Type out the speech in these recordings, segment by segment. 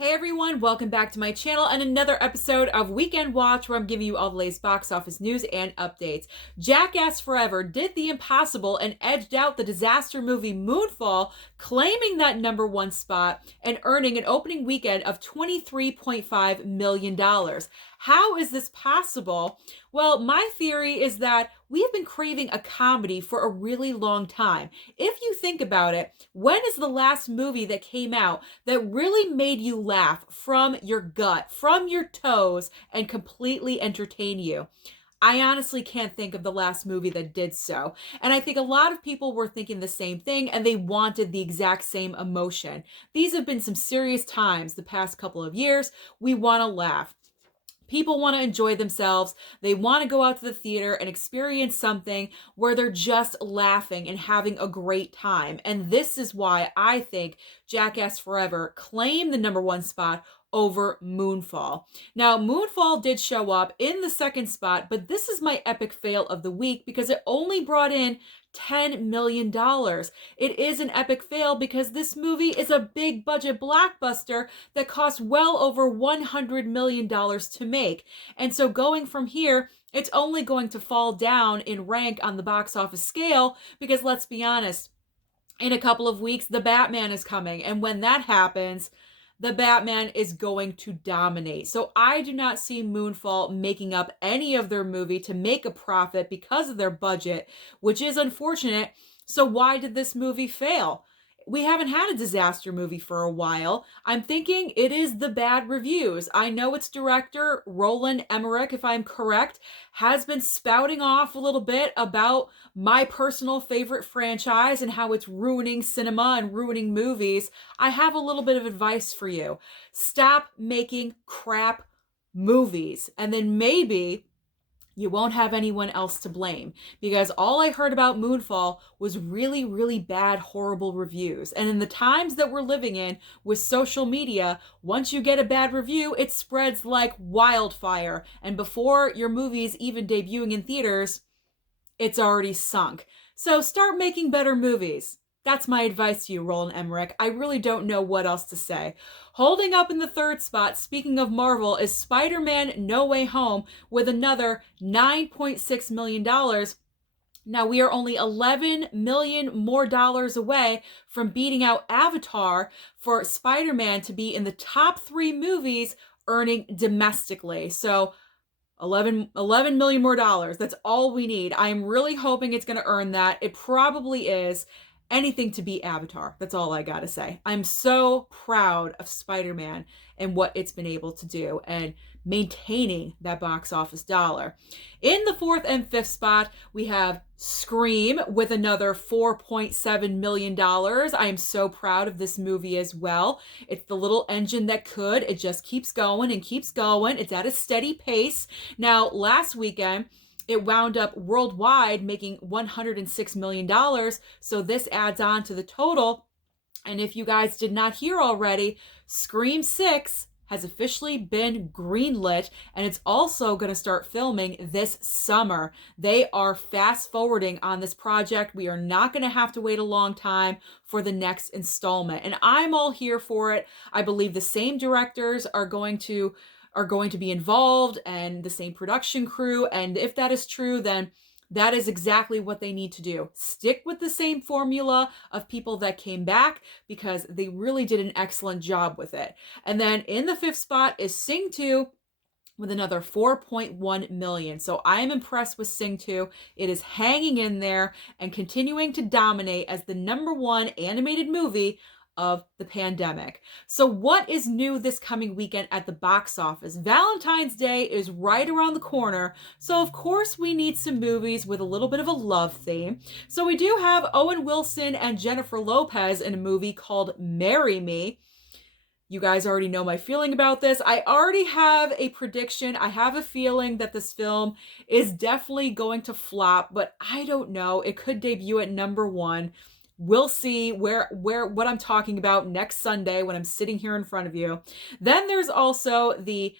Hey everyone, welcome back to my channel and another episode of Weekend Watch where I'm giving you all the latest box office news and updates. Jackass Forever did the impossible and edged out the disaster movie Moonfall, claiming that #1 spot and earning an opening weekend of $23.5 million. How is this possible? Well, my theory is that we have been craving a comedy for a really long time. If you think about it, when is the last movie that came out that really made you laugh from your gut, from your toes, and completely entertain you? I honestly can't think of the last movie that did so. And I think a lot of people were thinking the same thing and they wanted the exact same emotion. These have been some serious times the past couple of years. We want to laugh. People want to enjoy themselves. They want to go out to the theater and experience something where they're just laughing and having a great time. And this is why I think Jackass Forever claimed the #1 spot over Moonfall. Now, Moonfall did show up in the second spot, but this is my epic fail of the week because it only brought in $10 million. It is an epic fail because this movie is a big budget blockbuster that cost well over $100 million to make. And so going from here, it's only going to fall down in rank on the box office scale because let's be honest, in a couple of weeks, The Batman is coming. And when that happens, The Batman is going to dominate. So I do not see Moonfall making up any of their movie to make a profit because of their budget, which is unfortunate. So why did this movie fail? We haven't had a disaster movie for a while. I'm thinking it is the bad reviews. I know its director, Roland Emmerich, if I'm correct, has been spouting off a little bit about my personal favorite franchise and how it's ruining cinema and ruining movies. I have a little bit of advice for you. Stop making crap movies, and then maybe you won't have anyone else to blame, because all I heard about Moonfall was really, really bad, horrible reviews. And in the times that we're living in with social media, once you get a bad review, it spreads like wildfire. And before your movie's even debuting in theaters, it's already sunk. So start making better movies. That's my advice to you, Roland Emmerich. I really don't know what else to say. Holding up in the third spot, speaking of Marvel, is Spider-Man No Way Home with another $9.6 million. Now, we are only $11 million more away from beating out Avatar for Spider-Man to be in the top 3 movies earning domestically. So 11 million more dollars. That's all we need. I'm really hoping it's going to earn that. It probably is. Anything to beat Avatar. That's all I gotta say. I'm so proud of Spider-Man and what it's been able to do and maintaining that box office dollar. In the fourth and fifth spot, we have Scream with another $4.7 million. I am so proud of this movie as well. It's the little engine that could. It just keeps going and keeps going. It's at a steady pace. Now, last weekend, it wound up worldwide making $106 million. So this adds on to the total. And if you guys did not hear already, Scream 6 has officially been greenlit, and it's also going to start filming this summer. They are fast forwarding on this project. We are not going to have to wait a long time for the next installment. And I'm all here for it. I believe the same directors are going to be involved and the same production crew. And if that is true, then that is exactly what they need to do. Stick with the same formula of people that came back because they really did an excellent job with it. And then in the fifth spot is Sing 2 with another 4.1 million. So I am impressed with Sing 2. It is hanging in there and continuing to dominate as the #1 animated movie of the pandemic. So what is new this coming weekend at the box office? Valentine's Day is right around the corner, so of course we need some movies with a little bit of a love theme. So we do have Owen Wilson and Jennifer Lopez in a movie called Marry Me. You guys already know my feeling about this. I already have a prediction. I have a feeling that this film is definitely going to flop, but I don't know. It could debut at #1. We'll see what I'm talking about next Sunday when I'm sitting here in front of you. Then there's also the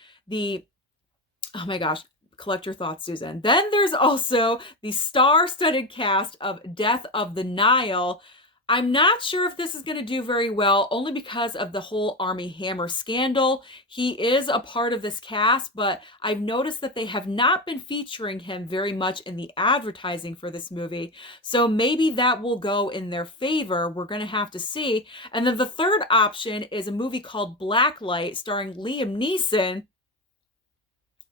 oh my gosh, collect your thoughts, Susan. Then there's also the star-studded cast of Death of the Nile. I'm not sure if this is going to do very well, only because of the whole Army Hammer scandal. He is a part of this cast, but I've noticed that they have not been featuring him very much in the advertising for this movie. So maybe that will go in their favor. We're going to have to see. And then the third option is a movie called Blacklight starring Liam Neeson.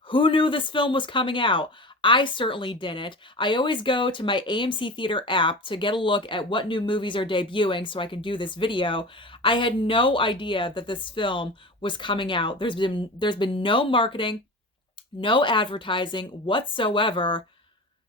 Who knew this film was coming out? I certainly didn't. I always go to my AMC Theater app to get a look at what new movies are debuting so I can do this video. I had no idea that this film was coming out. There's been no marketing, no advertising whatsoever.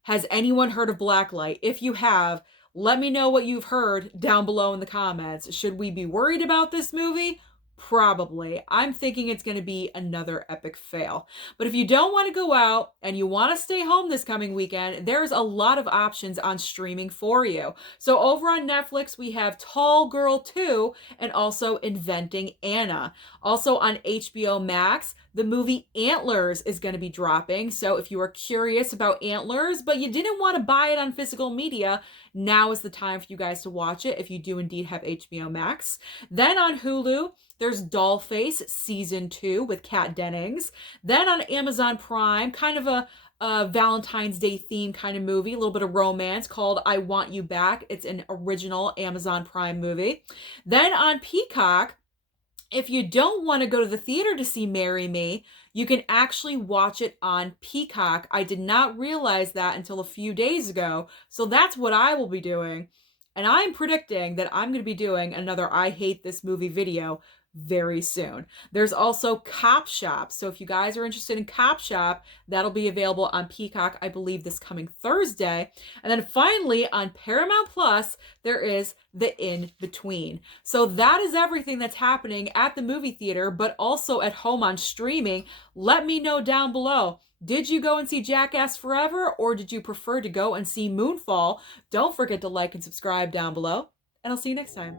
Has anyone heard of Blacklight? If you have, let me know what you've heard down below in the comments. Should we be worried about this movie? Probably. I'm thinking it's going to be another epic fail. But if you don't want to go out and you want to stay home this coming weekend, there's a lot of options on streaming for you. So over on Netflix, we have Tall Girl 2 and also Inventing Anna. Also on HBO Max, the movie Antlers is going to be dropping. So if you are curious about Antlers, but you didn't want to buy it on physical media, now is the time for you guys to watch it if you do indeed have HBO Max. Then on Hulu, there's Dollface Season 2 with Kat Dennings. Then on Amazon Prime, kind of a Valentine's Day theme kind of movie, a little bit of romance called I Want You Back. It's an original Amazon Prime movie. Then on Peacock, if you don't want to go to the theater to see Marry Me, you can actually watch it on Peacock. I did not realize that until a few days ago. So that's what I will be doing. And I'm predicting that I'm going to be doing another I Hate This Movie video very soon. There's also Cop Shop. So if you guys are interested in Cop Shop, that'll be available on Peacock, I believe, this coming Thursday. And then finally on Paramount Plus, there is The In Between. So that is everything that's happening at the movie theater, but also at home on streaming. Let me know down below. Did you go and see Jackass Forever, or did you prefer to go and see Moonfall? Don't forget to like and subscribe down below, and I'll see you next time.